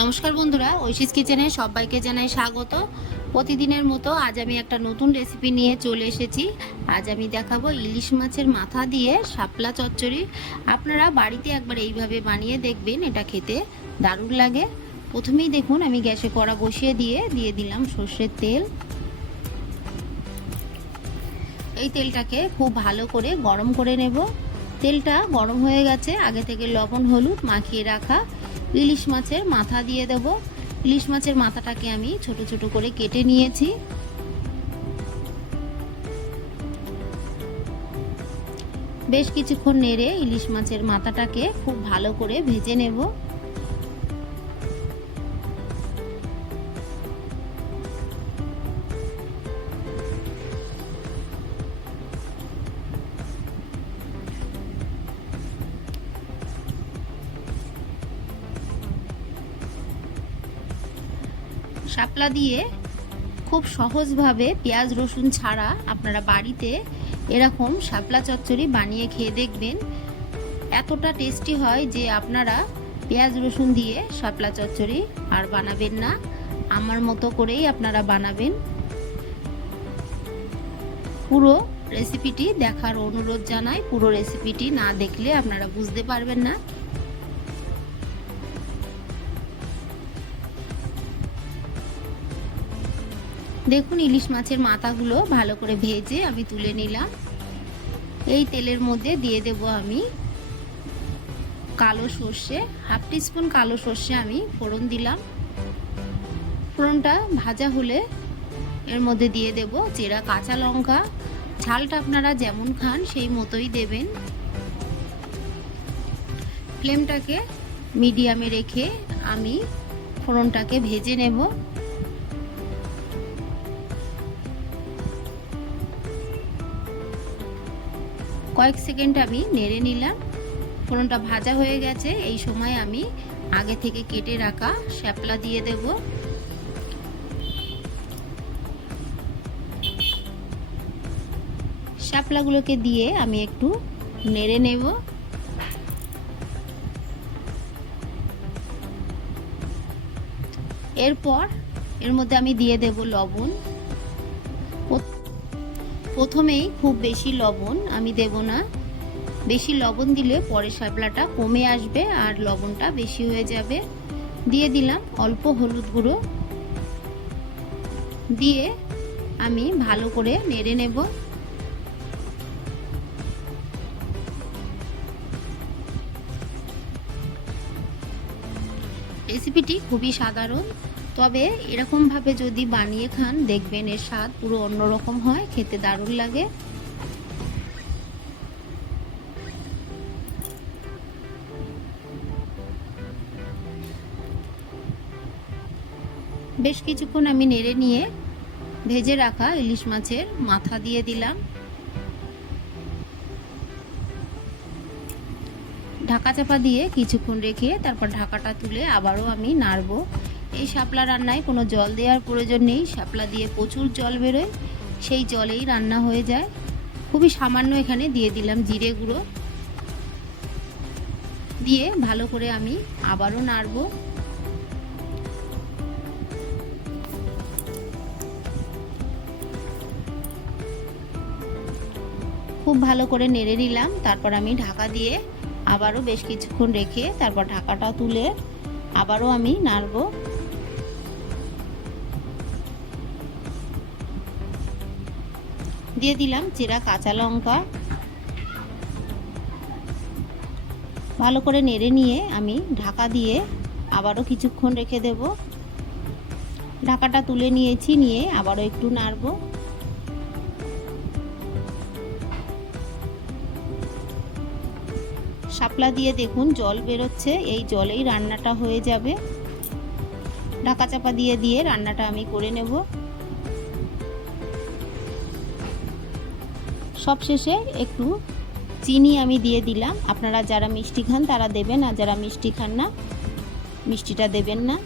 নমস্কার বন্ধুরা, ঐশিস কিচেনে সবাইকে জানাই স্বাগত। প্রতিদিনের মতো আজ আমি একটা নতুন রেসিপি নিয়ে চলে এসেছি। আজ আমি দেখাবো ইলিশ মাছের মাথা দিয়ে শাপলা চচ্চড়ি। আপনারা বাড়িতে একবার এইভাবে বানিয়ে দেখবেন, এটা খেতে দারুণ লাগে। প্রথমেই দেখুন, আমি গ্যাসে কড়া বসিয়ে দিয়ে দিয়ে দিলাম সর্ষের তেল। এই তেলটাকে খুব ভালো করে গরম করে নেব। তেলটা গরম হয়ে গেছে, আগে থেকে লবণ, হলুদ মাখিয়ে রাখা। ইলিশ মাছের মাথা দিয়ে দেব। ইলিশ মাছের মাথাটাকে আমি ছোট ছোট করে কেটে নিয়েছি। বেশ কিছুক্ষণ নেড়ে ইলিশ মাছের মাথাটাকে খুব ভালো করে ভেজে নেব। শাপলা দিয়ে খুব সহজভাবে পেঁয়াজ, রসুন ছাড়া আপনারা বাড়িতে এরকম শাপলা চচ্চড়ি বানিয়ে খেয়ে দেখবেন। এতটা টেস্টি হয় যে আপনারা পেঁয়াজ, রসুন দিয়ে শাপলা চচ্চড়ি আর বানাবেন না। আমার মতো করেই আপনারা বানাবেন। পুরো রেসিপিটি দেখার অনুরোধ জানাই। পুরো রেসিপিটি না দেখলে আপনারা বুঝতে পারবেন না। দেখুন, ইলিশ মাছের মাথাগুলো ভালো করে ভেজে আমি তুলে নিলাম। এই তেলের মধ্যে দিয়ে দেব আমি কালো সর্ষে। হাফ টিস্পুন কালো সর্ষে আমি ফোড়ন দিলাম। ফোড়নটা ভাজা হলে এর মধ্যে দিয়ে দেব চেরা কাঁচা লঙ্কা। ঝালটা আপনারা যেমন খান, সেই মতোই দেবেন। ফ্লেমটাকে মিডিয়ামে রেখে আমি ফোড়নটাকে ভেজে নেব। কয়েক সেকেন্ড আমি নেড়ে নিলাম। ফোড়নটা ভাজা হয়ে গেছে। এই সময় আমি আগে থেকে কেটে রাখা শ্যাপলা দিয়ে দেব। শ্যাপলাগুলোকে দিয়ে আমি একটু নেড়ে নেব। এরপর এর মধ্যে আমি দিয়ে দেব লবণ। প্রথমেই খুব বেশি লবণ আমি দেব না। বেশি লবণ দিলে পরে শাপলাটা কমে আসবে আর লবণটা বেশি হয়ে যাবে। দিয়ে দিলাম অল্প হলুদ গুঁড়ো। দিয়ে আমি ভালো করে নেড়ে নেব। রেসিপিটি খুবই সাধারণ। তবে এরকমভাবে যদি বানিয়ে খান, দেখবেন এর স্বাদ পুরো অন্যরকম হয়, খেতে দারুণ লাগে। বেশ কিছুক্ষণ আমি নেড়ে নিয়ে ভেজে রাখা ইলিশ মাছের মাথা দিয়ে দিলাম। ঢাকা চাপা দিয়ে কিছুক্ষণ রেখে তারপর ঢাকাটা তুলে আবারও আমি নাড়বো। এই শাপলা রান্নায় কোনো জল দেওয়ার প্রয়োজন নেই। শাপলা দিয়ে প্রচুর জল বেরোয়। সেই জলেই রান্না হয়ে যায়। খুবই সামান্য এখানে দিয়ে দিলাম জিরে গুঁড়ো। দিয়ে ভালো করে আমি আবারও নাড়ব। খুব ভালো করে নেড়ে নিলাম। তারপর আমি ঢাকা দিয়ে আবারও বেশ কিছুক্ষণ রেখে তারপর ঢাকাটা তুলে আবারও আমি নাড়বো। দিয়ে দিলাম চেরা কাঁচা লঙ্কা। ভালো করে নেড়ে নিয়ে আমি ঢাকা দিয়ে আবারও কিছুক্ষণ রেখে দেব। ঢাকাটা তুলে নিয়েছি, নিয়ে আবারও একটু নাড়ব। শাপলা দিয়ে দেখুন, জল বেরোচ্ছে, এই জলেই রান্নাটা হয়ে যাবে। ঢাকা চাপা দিয়ে দিয়ে রান্নাটা আমি করে নেব। সবশেষে একটু চিনি আমি দিয়ে দিলাম। আপনারা যারা মিষ্টি খান, তারা দেবেন, আর যারা মিষ্টি খান না, মিষ্টিটা দেবেন না।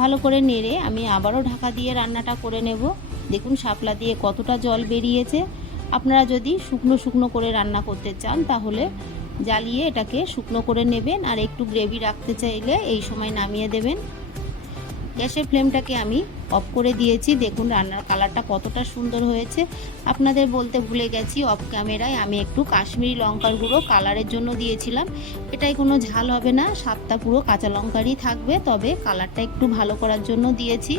ভালো করে নেড়ে আমি আবারও ঢাকা দিয়ে রান্নাটা করে নেব। দেখুন শাপলা দিয়ে কতটা জল বেরিয়েছে। আপনারা যদি শুকনো শুকনো করে রান্না করতে চান, তাহলে জ্বালিয়ে এটাকে শুকনো করে নেবেন, আর একটু গ্রেভি রাখতে চাইলে এই সময় নামিয়ে দেবেন। গ্যাসের ফ্লেমটাকে আমি অফ করে দিয়েছি। দেখুন, রান্নার কালারটা কতটা সুন্দর হয়েছে। আপনাদের বলতে ভুলে গেছি, অফ ক্যামেরায় আমি একটু কাশ্মীরি লঙ্কার গুঁড়ো কালারের জন্য দিয়েছিলাম। এটাই কোনো ঝাল হবে না সাতটা পুরো কাঁচা লঙ্কারই থাকবে, তবে কালারটা একটু ভালো করার জন্য দিয়েছি।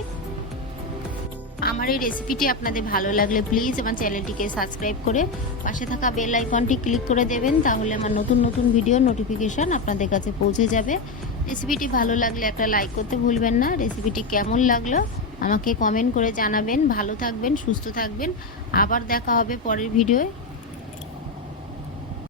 আমার এই রেসিপিটি আপনাদের ভালো লাগলে প্লিজ আমার চ্যানেলটিকে সাবস্ক্রাইব করে পাশে থাকা বেল আইকনটি ক্লিক করে দেবেন, তাহলে আমার নতুন নতুন ভিডিও নোটিফিকেশান আপনাদের কাছে পৌঁছে যাবে। রেসিপিটি ভালো লাগলে একটা লাইক করতে ভুলবেন না। রেসিপিটি কেমন লাগল আমাকে কমেন্ট করে জানাবেন। ভালো থাকবেন, সুস্থ থাকবেন। আবার দেখা হবে পরের ভিডিওয়